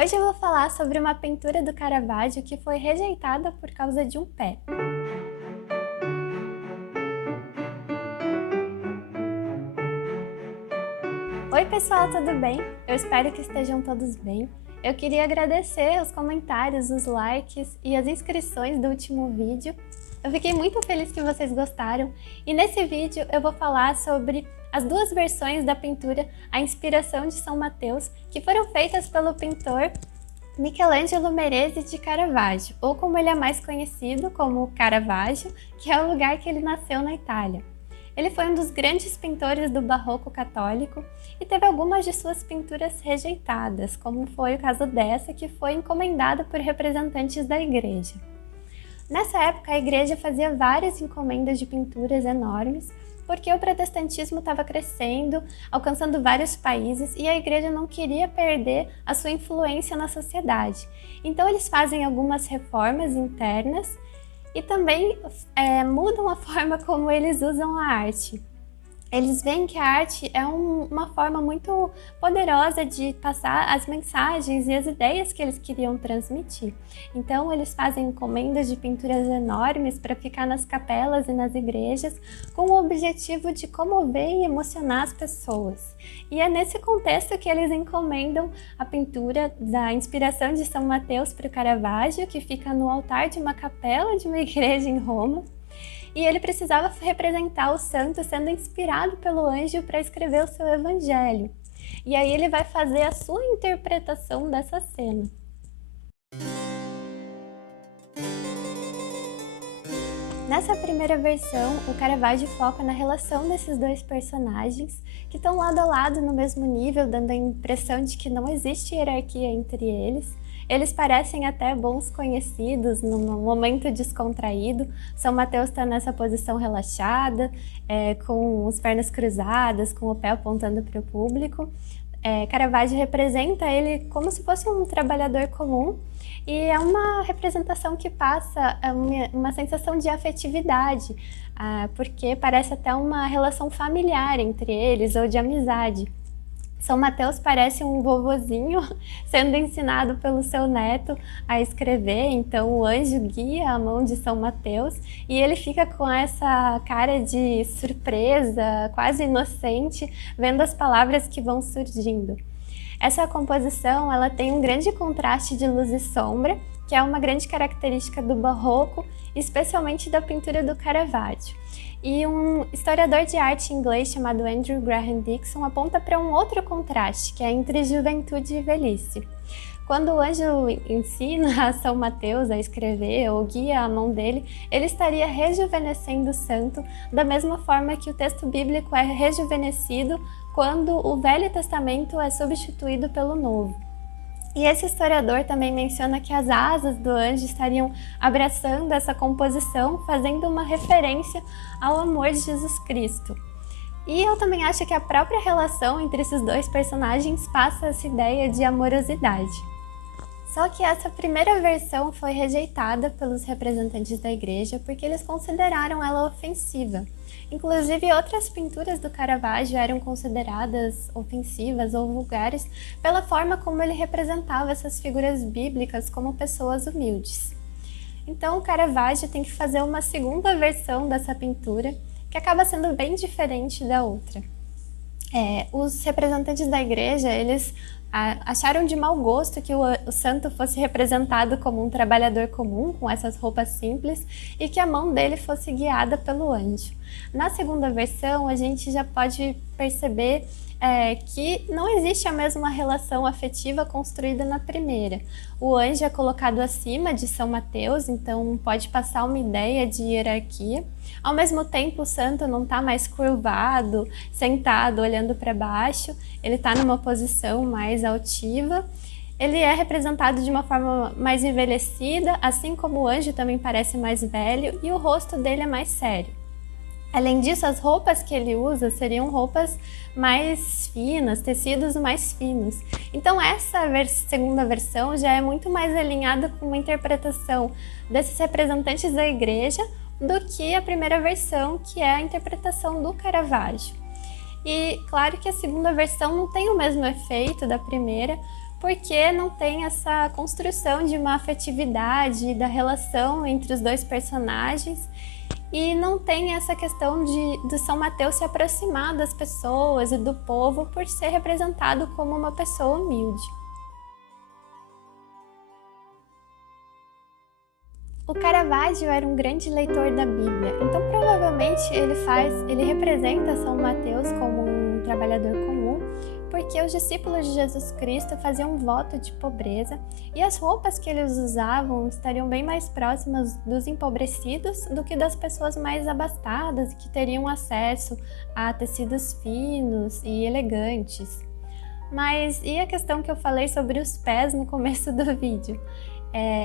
Hoje eu vou falar sobre uma pintura do Caravaggio que foi rejeitada por causa de um pé. Oi pessoal, tudo bem? Eu espero que estejam todos bem. Eu queria agradecer os comentários, os likes e as inscrições do último vídeo. Eu fiquei muito feliz que vocês gostaram e nesse vídeo eu vou falar sobre as duas versões da pintura A Inspiração de São Mateus que foram feitas pelo pintor Michelangelo Merisi de Caravaggio, ou como ele é mais conhecido, como Caravaggio, que é o lugar que ele nasceu na Itália. Ele foi um dos grandes pintores do barroco católico e teve algumas de suas pinturas rejeitadas, como foi o caso dessa, que foi encomendada por representantes da igreja. Nessa época, a igreja fazia várias encomendas de pinturas enormes, porque o protestantismo estava crescendo, alcançando vários países e a igreja não queria perder a sua influência na sociedade. Então eles fazem algumas reformas internas e também mudam a forma como eles usam a arte. Eles veem que a arte é uma forma muito poderosa de passar as mensagens e as ideias que eles queriam transmitir. Então eles fazem encomendas de pinturas enormes para ficar nas capelas e nas igrejas com o objetivo de comover e emocionar as pessoas. E é nesse contexto que eles encomendam a pintura da Inspiração de São Mateus para o Caravaggio, que fica no altar de uma capela de uma igreja em Roma. E ele precisava representar o santo sendo inspirado pelo anjo para escrever o seu evangelho. E aí ele vai fazer a sua interpretação dessa cena. Nessa primeira versão, o Caravaggio foca na relação desses dois personagens, que estão lado a lado no mesmo nível, dando a impressão de que não existe hierarquia entre eles. Eles parecem até bons conhecidos num momento descontraído. São Mateus está nessa posição relaxada, com as pernas cruzadas, com o pé apontando para o público. Caravaggio representa ele como se fosse um trabalhador comum e é uma representação que passa uma sensação de afetividade, porque parece até uma relação familiar entre eles ou de amizade. São Mateus parece um vovozinho sendo ensinado pelo seu neto a escrever, então o anjo guia a mão de São Mateus e ele fica com essa cara de surpresa, quase inocente, vendo as palavras que vão surgindo. Essa composição ela tem um grande contraste de luz e sombra, que é uma grande característica do barroco, especialmente da pintura do Caravaggio. E um historiador de arte inglês chamado Andrew Graham Dixon aponta para um outro contraste, que é entre juventude e velhice. Quando o anjo ensina a São Mateus a escrever ou guia a mão dele, ele estaria rejuvenescendo o santo da mesma forma que o texto bíblico é rejuvenescido quando o Velho Testamento é substituído pelo Novo. E esse historiador também menciona que as asas do anjo estariam abraçando essa composição, fazendo uma referência ao amor de Jesus Cristo. E eu também acho que a própria relação entre esses dois personagens passa essa ideia de amorosidade. Só que essa primeira versão foi rejeitada pelos representantes da igreja porque eles consideraram ela ofensiva. Inclusive, outras pinturas do Caravaggio eram consideradas ofensivas ou vulgares pela forma como ele representava essas figuras bíblicas como pessoas humildes. Então, o Caravaggio tem que fazer uma segunda versão dessa pintura, que acaba sendo bem diferente da outra. Os representantes da igreja, eles acharam de mau gosto que o santo fosse representado como um trabalhador comum, com essas roupas simples, e que a mão dele fosse guiada pelo anjo. Na segunda versão, a gente já pode perceber que não existe a mesma relação afetiva construída na primeira. O anjo é colocado acima de São Mateus, então pode passar uma ideia de hierarquia. Ao mesmo tempo, o santo não está mais curvado, sentado, olhando para baixo, ele está numa posição mais altiva. Ele é representado de uma forma mais envelhecida, assim como o anjo também parece mais velho, e o rosto dele é mais sério. Além disso, as roupas que ele usa seriam roupas mais finas, tecidos mais finos. Então essa segunda versão já é muito mais alinhada com uma interpretação desses representantes da igreja do que a primeira versão, que é a interpretação do Caravaggio. E claro que a segunda versão não tem o mesmo efeito da primeira, porque não tem essa construção de uma afetividade da relação entre os dois personagens e não tem essa questão de São Mateus se aproximar das pessoas e do povo por ser representado como uma pessoa humilde. O Caravaggio era um grande leitor da Bíblia, então provavelmente ele representa São Mateus como um trabalhador comum, porque os discípulos de Jesus Cristo faziam um voto de pobreza e as roupas que eles usavam estariam bem mais próximas dos empobrecidos do que das pessoas mais abastadas que teriam acesso a tecidos finos e elegantes. Mas e a questão que eu falei sobre os pés no começo do vídeo?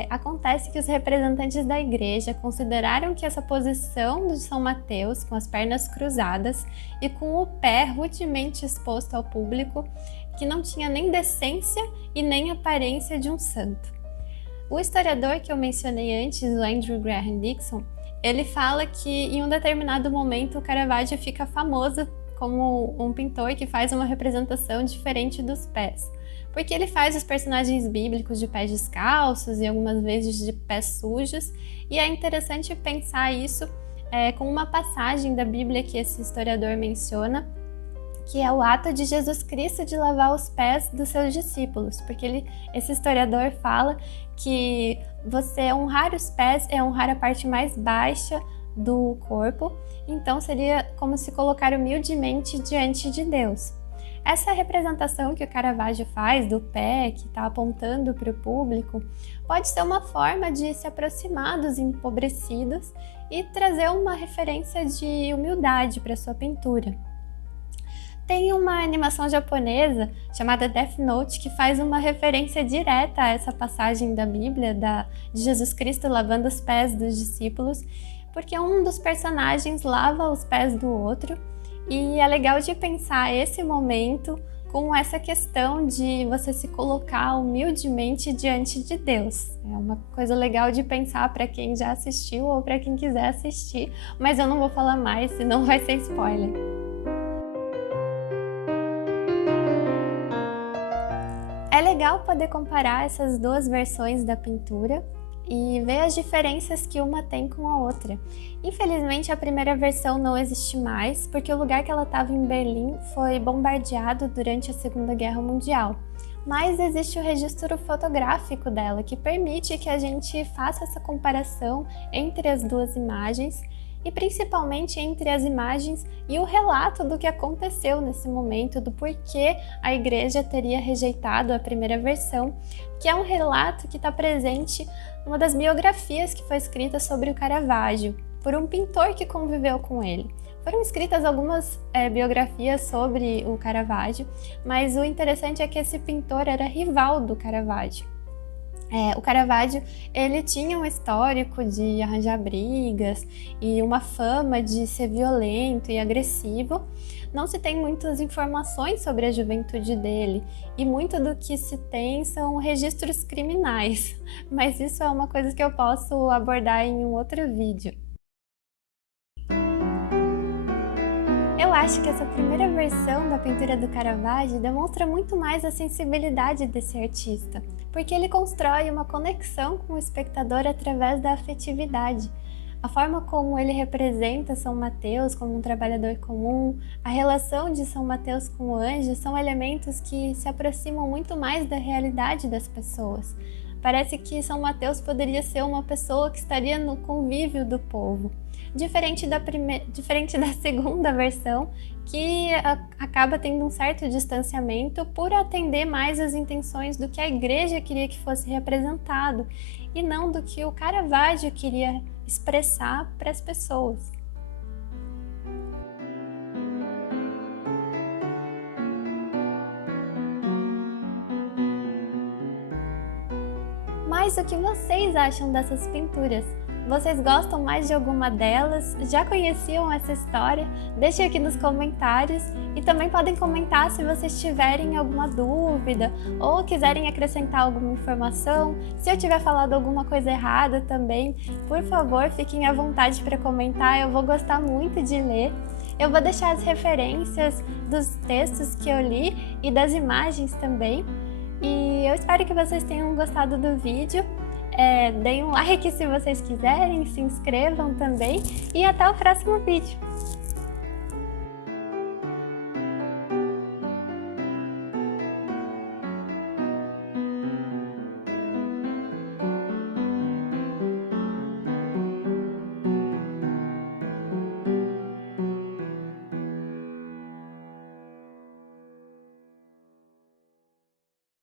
Acontece que os representantes da igreja consideraram que essa posição de São Mateus, com as pernas cruzadas e com o pé rudemente exposto ao público, que não tinha nem decência e nem aparência de um santo. O historiador que eu mencionei antes, o Andrew Graham Dixon, ele fala que em um determinado momento o Caravaggio fica famoso como um pintor que faz uma representação diferente dos pés. Porque ele faz os personagens bíblicos de pés descalços e algumas vezes de pés sujos, e é interessante pensar isso com uma passagem da Bíblia que esse historiador menciona, que é o ato de Jesus Cristo de lavar os pés dos seus discípulos, porque esse historiador fala que você honrar os pés é honrar a parte mais baixa do corpo, então seria como se colocar humildemente diante de Deus. Essa representação que o Caravaggio faz do pé, que está apontando para o público, pode ser uma forma de se aproximar dos empobrecidos e trazer uma referência de humildade para sua pintura. Tem uma animação japonesa chamada Death Note que faz uma referência direta a essa passagem da Bíblia, de Jesus Cristo lavando os pés dos discípulos, porque um dos personagens lava os pés do outro. E é legal de pensar esse momento com essa questão de você se colocar humildemente diante de Deus. É uma coisa legal de pensar para quem já assistiu ou para quem quiser assistir, mas eu não vou falar mais, senão vai ser spoiler. É legal poder comparar essas duas versões da pintura e ver as diferenças que uma tem com a outra. Infelizmente, a primeira versão não existe mais, porque o lugar que ela estava em Berlim foi bombardeado durante a Segunda Guerra Mundial. Mas existe o registro fotográfico dela, que permite que a gente faça essa comparação entre as duas imagens e principalmente entre as imagens e o relato do que aconteceu nesse momento, do porquê a igreja teria rejeitado a primeira versão, que é um relato que está presente numa das biografias que foi escrita sobre o Caravaggio, por um pintor que conviveu com ele. Foram escritas algumas biografias sobre o Caravaggio, mas o interessante é que esse pintor era rival do Caravaggio. O Caravaggio, ele tinha um histórico de arranjar brigas e uma fama de ser violento e agressivo. Não se tem muitas informações sobre a juventude dele e muito do que se tem são registros criminais, mas isso é uma coisa que eu posso abordar em um outro vídeo. Eu acho que essa primeira versão da pintura do Caravaggio demonstra muito mais a sensibilidade desse artista, porque ele constrói uma conexão com o espectador através da afetividade. A forma como ele representa São Mateus como um trabalhador comum, a relação de São Mateus com o anjo são elementos que se aproximam muito mais da realidade das pessoas. Parece que São Mateus poderia ser uma pessoa que estaria no convívio do povo. Diferente da segunda versão, que acaba tendo um certo distanciamento por atender mais às intenções do que a igreja queria que fosse representado e não do que o Caravaggio queria expressar para as pessoas. Mas o que vocês acham dessas pinturas? Vocês gostam mais de alguma delas? Já conheciam essa história? Deixem aqui nos comentários e também podem comentar se vocês tiverem alguma dúvida ou quiserem acrescentar alguma informação. Se eu tiver falado alguma coisa errada também, por favor, fiquem à vontade para comentar, eu vou gostar muito de ler. Eu vou deixar as referências dos textos que eu li e das imagens também. E eu espero que vocês tenham gostado do vídeo. Deem um like se vocês quiserem, se inscrevam também e até o próximo vídeo.